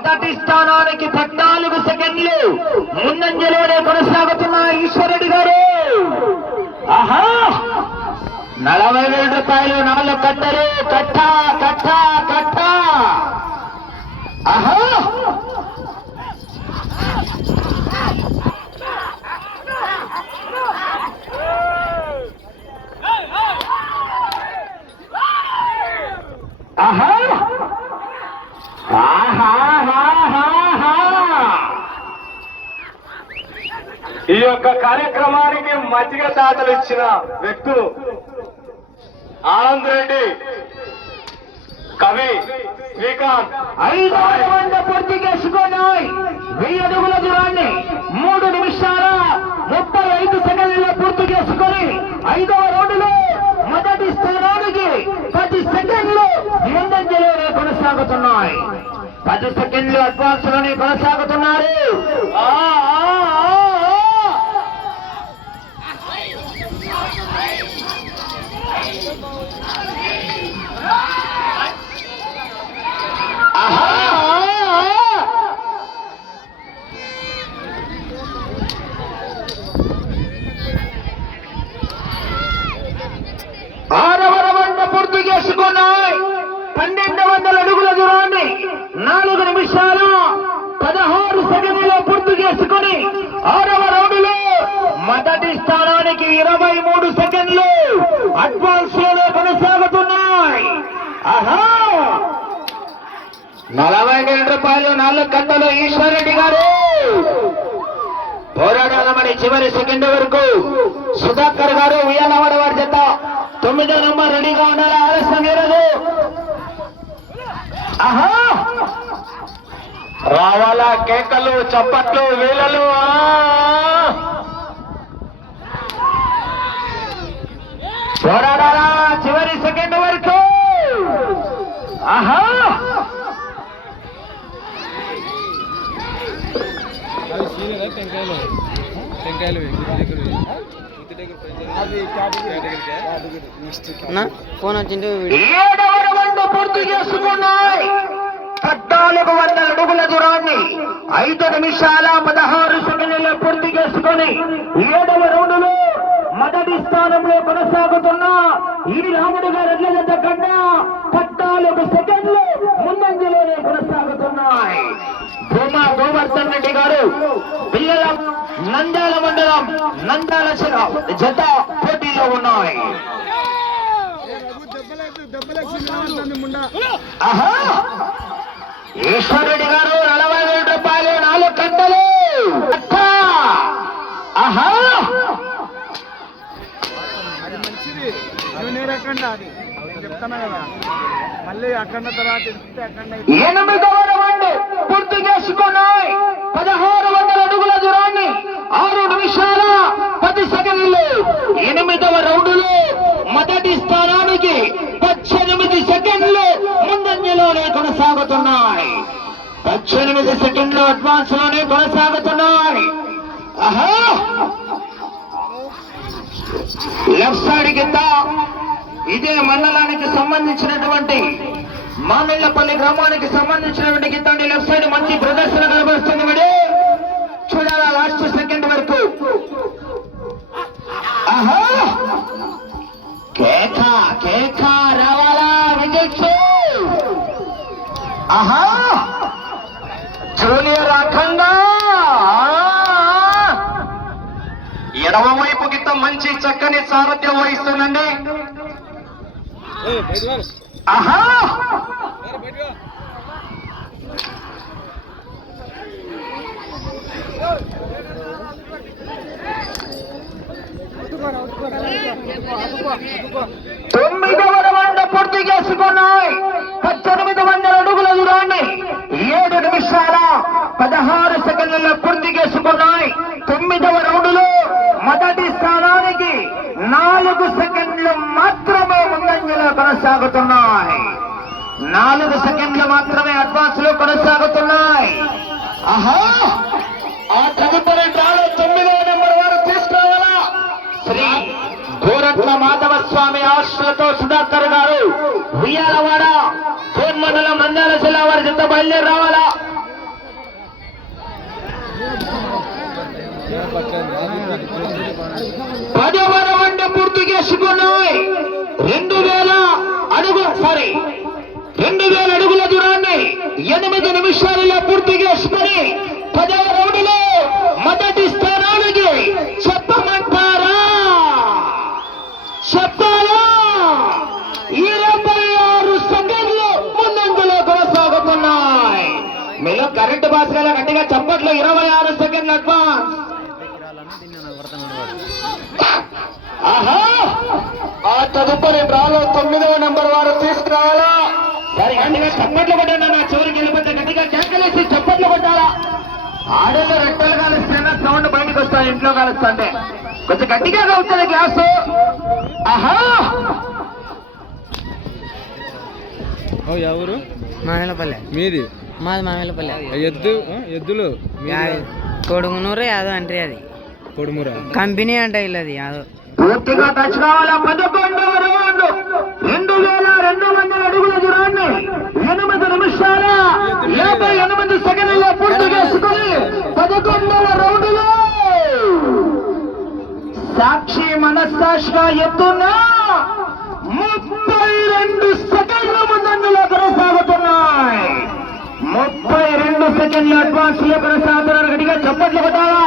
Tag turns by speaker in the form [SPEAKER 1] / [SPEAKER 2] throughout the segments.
[SPEAKER 1] మొదటి స్థానానికి పద్నాలుగు సెకండ్లు ముందంజలోనే కొనసాగుతున్న ఈశ్వరుడి గారు. ఆహా! నలభై వేల రూపాయలు నాలుగు కట్టలు. కట్ట కట్ట కట్ట! ఆహా! ఆహా!
[SPEAKER 2] ఈ యొక్క కార్యక్రమానికి మజ్జిగ దాతలు ఇచ్చిన వ్యక్తులు ఆనంద్ రెడ్డి కవి శ్రీకాంత్.
[SPEAKER 1] పూర్తి చేసుకున్నాయి వెయ్యి అడుగుల దూరాన్ని మూడు నిమిషాల ముప్పై ఐదు సెకండ్లలో పూర్తి చేసుకొని ఐదవ రౌండ్లో మొదటి స్థానానికి పది సెకండ్లు ముందంజలోనే కొనసాగుతున్నాయి. పది సెకండ్లు అడ్వాన్స్లోనే కొనసాగుతున్నారు Thank you. అడ్వాన్స్లోనే కొనసాగుతున్నాయి. ఆహా! నలభై వేల రూపాయలు నాలుగు గంటలు ఈశ్వరెడ్డి గారు. పోరాడాలమని చివరి సెకండ్ వరకు సుధాకర్ గారు ఉయ్యాలవాడ వారి జత. తొమ్మిదో నెంబర్ రెడీగా ఉండాలి? ఆలస్యం ఈరోజు. ఆహా!
[SPEAKER 2] రావాలా కేకలు చప్పట్లు వీలలు ఆ!
[SPEAKER 1] చివరి సెకండ్ వరకు. ఆహా!
[SPEAKER 3] ఫోన్
[SPEAKER 1] పూర్తి చేసుకున్నాయి. పద్నాలుగు వందల అడుగుల దూరాన్ని ఐదు నిమిషాల పదహారు సెకండ్లలో పూర్తి చేసుకొని ఏడవ రౌండ్లో మొదటి స్థానంలో కొనసాగుతున్న ఈ రాముడు గారు ఎడ్ల కన్నా పద్నాలుగు సెకండ్లు ముందంజలోనే కొనసాగుతున్నాయి. భూమా గోవర్ధన్ రెడ్డి గారు పిల్లల నంద్యాల మండలం నంద్యాల జత పోటీలో ఉన్నాయి. ఈశ్వరుడి గారు నలభై రెండు రూపాయలు నాలుగు కంటలు. అహా అఖండ
[SPEAKER 4] అది. నేను చెప్తాను కదా. మళ్ళీ అఖండ తర్వాత చెప్తే అక్కడ
[SPEAKER 1] ఎనిమిదవ రౌండ్ పూర్తి చేసుకున్నాయి. పదహారు వందల అడుగుల దూరాన్ని ఆరు నిమిషాల పది సెకండ్లు. ఎనిమిదవ రౌండ్లో మొదటి స్థానానికి పద్దెనిమిది సెకండ్లు ముందంజలోనే కొనసాగుతున్నాయి. పద్దెనిమిది సెకండ్లు అడ్వాన్స్లోనే కొనసాగుతున్నాయి లెఫ్ట్ సైడ్ కింద ఇదే మండలానికి సంబంధించినటువంటి మామిళ్ళపల్లి గ్రామానికి సంబంధించినటువంటి గిత్తండి లెఫ్ట్ సైడ్ మంచి ప్రదర్శన కనబరుస్తుంది మరి. చూడాలా లాస్ట్ సెకండ్ వరకు. ఆహా! కేక రావాలా విజయ్ ఆహా! జూనియర్ అఖండ!
[SPEAKER 2] ఎడమ వైపు మంచి చక్కని సారథ్యం వహిస్తుందండి.
[SPEAKER 1] ఆహా! తొమ్మిదవ రౌండ్ పూర్తి చేసుకున్నాయి. పద్దెనిమిది వందల అడుగుల దూరాన్ని ఏడు నిమిషాల పదహారు సెకండ్లలో పూర్తి చేసుకున్నాయి. తొమ్మిదవ రౌండ్లో మొదటి స్థానానికి నాలుగు సెకండ్లు మాత్రమే ముందంజలో కొనసాగుతున్నాయి. నాలుగు సెకండ్లు మాత్రమే అడ్వాన్స్లో కొనసాగుతున్నాయి. ఆహా! ఆ తదుపరి డ్రాలో తొమ్మిదో నెంబర్ వారు తీసుకోవాలా? శ్రీ గోరట్ల మాధవ స్వామి ఆశ్రతో సుధాకర్ గారు ఉయ్యాలవాడ కోన్ మండలం నంద్యాల జిల్లా వారి చింత బయలుదేరి రావాలా? పదో రాసుకుని రెండు వేల అడుగు సారీ రెండు వేల అడుగుల దూరాన్ని ఎనిమిది నిమిషాలలో పూర్తి చేసుకుని పదవ రౌండ్లో మొదటి స్థానానికి చెప్పమంటారా? చెప్పాలా? ఇరవై ఆరు సెకండ్లు ముందంజలో కొనసాగుతున్నాయి. మీలో కరెంటు బాస్ గల గట్టిగా చప్పట్లు ఇరవై ఆరు సెకండ్లు అడ్వాన్స్. ఆ తదుపరి డ్రాలో తొమ్మిదవ నెంబర్ వారు తీసుకురావాలా? సరే గట్టిగా చప్పట్లు కొట్టాను నా చివరికి వెళ్ళిపోతే గట్టిగా కేకలేసి చప్పట్లు కొట్టాలా? ఆడలు రెట్టలు కాలుస్తున్నా సౌండ్ బయటకు వస్తాయి ఇంట్లో కాలుస్తుంటే. కొంచెం గట్టిగా అవుతుంది గ్లాసు? ఆహా!
[SPEAKER 4] ఓ ఎవరు
[SPEAKER 3] మామిలపల్లె.
[SPEAKER 4] మీది?
[SPEAKER 3] మాది మామిలపల్లె.
[SPEAKER 4] ఎద్దు? ఎద్దులు?
[SPEAKER 3] కొడుగునూరు యాదవ్ అంట్రీ అది.
[SPEAKER 4] కొడుమురా?
[SPEAKER 3] కంపెనీ అంట ఇల్లది యాదవ్
[SPEAKER 1] పూర్తిగా టచ్ కావాలా పదకొండవ రౌండ్. రెండు వేల రెండు వందల అడుగుల దూరాన్ని ఎనిమిది నిమిషాల యాభై ఎనిమిది సెకండ్లలో పూర్తి చేసుకుని పదకొండవ రౌండ్లో సాక్షి మనస్సాక్షిగా ఎత్తున్న ముప్పై రెండు సెకండ్ల ముందంజలో కొనసాగుతున్నాయి. ముప్పై రెండు సెకండ్ల అడ్వాన్స్లో కొనసాగుతున్నారు. గట్టిగా చప్పట్లు కొట్టాలా?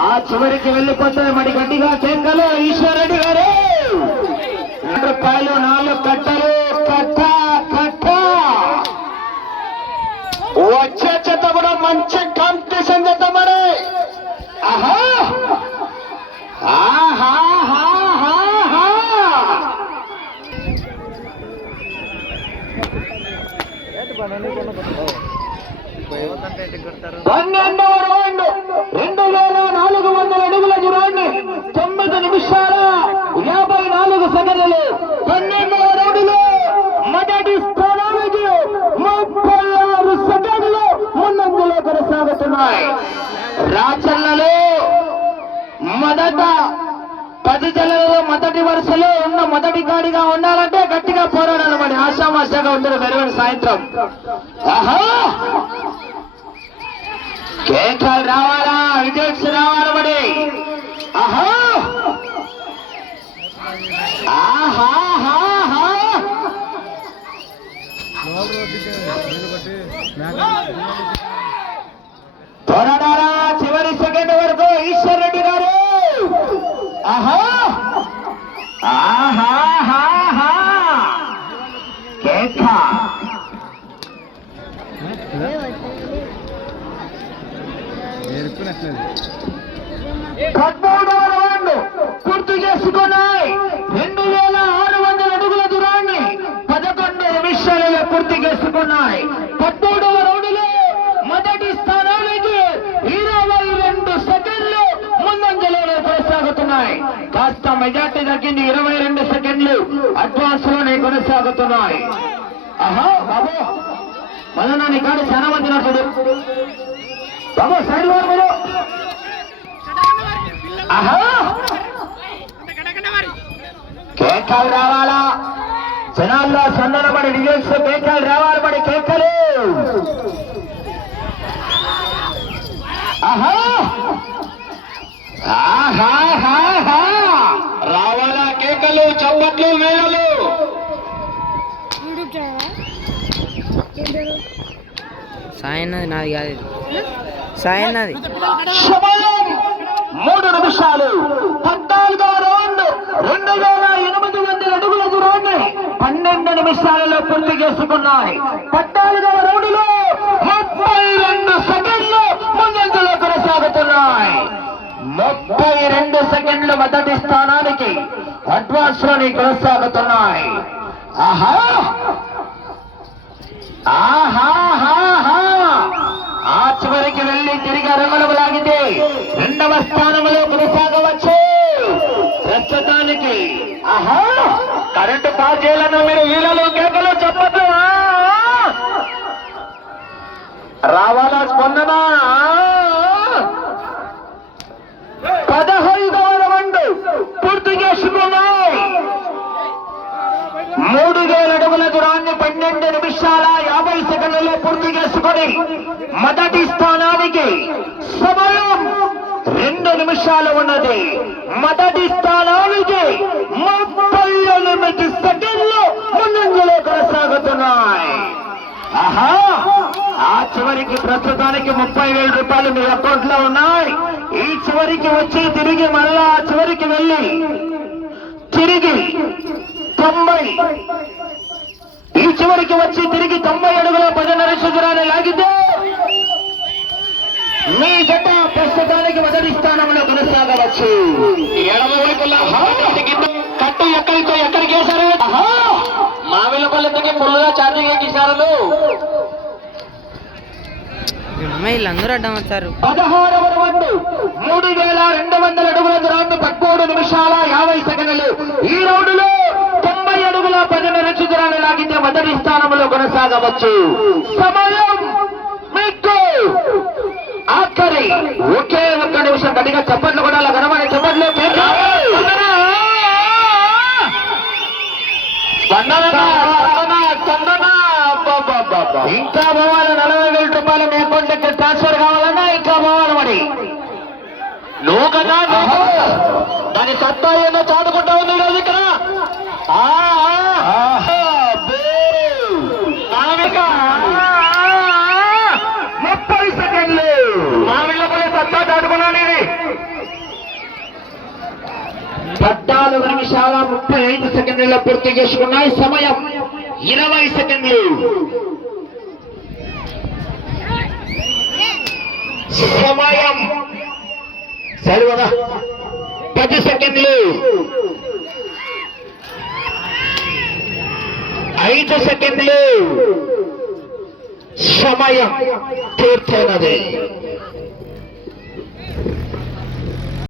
[SPEAKER 1] ఆ చివరికి వెళ్ళిపోతే మరి గట్టిగా కేకలు ఈశ్వరెడ్డి గారు. రెండు రూపాయలు నాలుగు కట్టలు కట్ట కట్ట. వచ్చే చెత్త కూడా మంచి కాంపిటీషన్ చేద్దాం మరి. ఆహా! ఆహాహాహాహా. పన్నెండవ తమాషాగా ఆశామాషగా ఉంటుంది సాయంత్రం. ఆహా! కేకలు రావాలా? విజయక్స్ రావాలా మరి? ఆహా! ఆహాహాహా. పోరాడాలా చివరి సెకండ్ వరకు ఈశ్వర్ రెడ్డి గారు. ఆహా! ఆహా! పద్మూడవ రౌండ్ పూర్తి చేసుకున్నాయి రెండు వేల ఆరు వందల అడుగుల దూరాన్ని పదకొండు నిమిషాలలో పూర్తి చేసుకున్నాయి పద్మూడవ రౌండ్లో మొదటి స్థానానికి ఇరవై రెండు సెకండ్లు ముందంజలో కొనసాగుతున్నాయి. కాస్త మెజార్టీ తగ్గింది ఇరవై రెండు సెకండ్లు. అడ్వాన్స్లోనే కొనసాగుతున్నాయి. ఆహా బాబు. మళ్ళా కాడు చాలా మంది నటుడు బాబు సైడ్ వారు మీరు. కేకలు రావాలా? జనాల్లో సందనబడి రిజల్ట్స్ కేకలు రావాలి మరి కేకలు. ఆహా! ఆహాహాహా. రావాలా కేకలు చప్పట్లు మేళలు.
[SPEAKER 3] సాయన్నది నాది కాదు ఇది.
[SPEAKER 1] మూడు నిమిషాలు. పద్నాలుగో రౌండ్. రెండు వేల ఎనిమిది వందల అడుగుల దూరాన్ని పన్నెండు నిమిషాలలో పూర్తి చేసుకున్నాయి. పద్నాలుగవ రౌండ్లో ముప్పై రెండు సెకండ్లు ముందంజలో కొనసాగుతున్నాయి. ముప్పై రెండు సెకండ్లు మొదటి స్థానానికి అడ్వాన్స్లోని కొనసాగుతున్నాయి. ఆహా! ఆ చివరికి వెళ్ళి తిరిగి అరమలకు లాగితే రెండవ స్థానంలో కొనసాగవచ్చు. ప్రస్తుతానికి. ఆహా కరెంటు పాజేలను మీరు వీళ్ళలో కేకలు చెప్పదు రావాలా స్పందనా పదహైదవ రౌండ్ పూర్తి చేసుకున్నాయి మూడు వేల అడుగుల దూరాన్ని పన్నెండు నిమిషాల యాభై సెకండ్లలో పూర్తి చేసుకొని మొదటి స్థానానికి సమయం రెండు నిమిషాలు ఉన్నది. మొదటి స్థానానికి ముప్పై ఎనిమిది సెకండ్లు ముందంజలో కొనసాగుతున్నాయి. ఆహా! ఆ చివరికి ప్రస్తుతానికి ముప్పై వేల రూపాయలు మీ అకౌంట్లో ఉన్నాయి. ఈ చివరికి వచ్చి తిరిగి మళ్ళా ఆ చివరికి వెళ్ళి తిరిగి తొంభై ఈ చివరికి వచ్చి తిరిగి తొంభై అడుగుల పదన్నర సుజరాన్ని లాగితే మీ జట్ట ప్రస్తుతానికి మొదటి స్థానంలో కొనసాగవచ్చు.
[SPEAKER 2] ఎడమ వైపులా కట్టు ఎక్కడితో ఎక్కడికి వేశారు? మామిళ్ళపల్లెతోకి ఫుల్గా ఛార్జింగ్ ఎక్కించారు
[SPEAKER 3] వీళ్ళందరూ అడ్డం వచ్చారు.
[SPEAKER 1] పదహారవ రౌండ్ మూడు వేల రెండు వందల అడుగుల దూరాన్ని పదమూడు నిమిషాల యాభై సెకండ్లు. ఈ రౌండ్లో తొంభై అడుగుల మొదటి స్థానంలో కొనసాగవచ్చు. సమయం మీకు. ఆఖరి ఒకే ఒక్క నిమిషం గట్టిగా చప్పట్లు కూడా అలా కనబడే చప్పట్లు ఇంకా పోవాలి నలభై వేల రూపాయలు మీ అకౌంట్ ట్రాన్స్ఫర్ కావాలన్నా ఇంకా పోవాలి మరి.
[SPEAKER 2] నువ్వు కదా దాని సత్తా ఏదో చాటుకుంటా ఉంది కదా ఇక్కడ
[SPEAKER 1] ఆ, ఆ. బేరు.
[SPEAKER 2] మామిక
[SPEAKER 1] ముప్పై సెకండ్లు
[SPEAKER 2] మామిళ్ళపల్లి సత్తా చాటుకున్నాను ఇది
[SPEAKER 1] పద్నాలుగు నిమిషాల ముప్పై ఐదు సెకండ్లలో పూర్తి చేసుకున్నాయి. సమయం ఇరవై సెకండ్లు. సమయం సరివదా పది సెకండ్లు. ఐదు సెకండ్లు. సమయం పూర్తయినది.